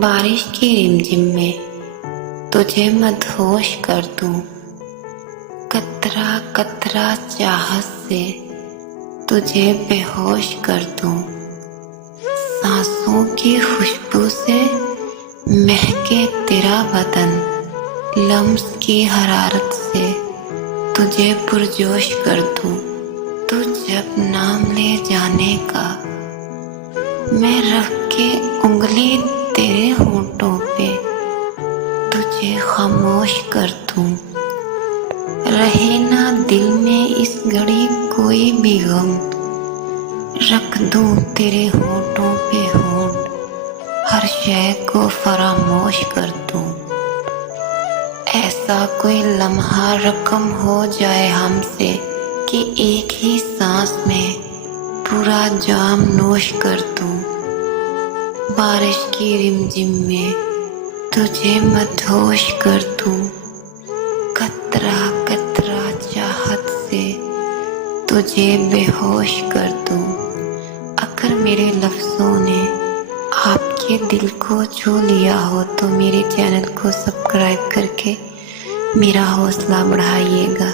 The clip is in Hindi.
बारिश की रिमझिम में तुझे मदहोश कर दूं, कतरा कतरा चाहत से तुझे बेहोश कर दूं। सांसों की खुशबू से महके तेरा बदन, लम्स की हरारत से तुझे पुरजोश कर दूं। तू जब नाम ले जाने का, मैं रख के उंगली तेरे होंठों पे तुझे खामोश कर दूं। रहे ना दिल में इस घड़ी कोई भी गम, रख दूं तेरे होंठों पे होंठ, हर शय को फरामोश कर दूं। ऐसा कोई लम्हा रकम हो जाए हमसे कि एक ही सांस में पूरा जाम नोश कर दूं। बारिश की रिमझिम में तुझे मदहोश कर दूं, कतरा कतरा चाहत से तुझे बेहोश कर दूं। अगर मेरे लफ्ज़ों ने आपके दिल को छू लिया हो तो मेरे चैनल को सब्सक्राइब करके मेरा हौसला बढ़ाइएगा।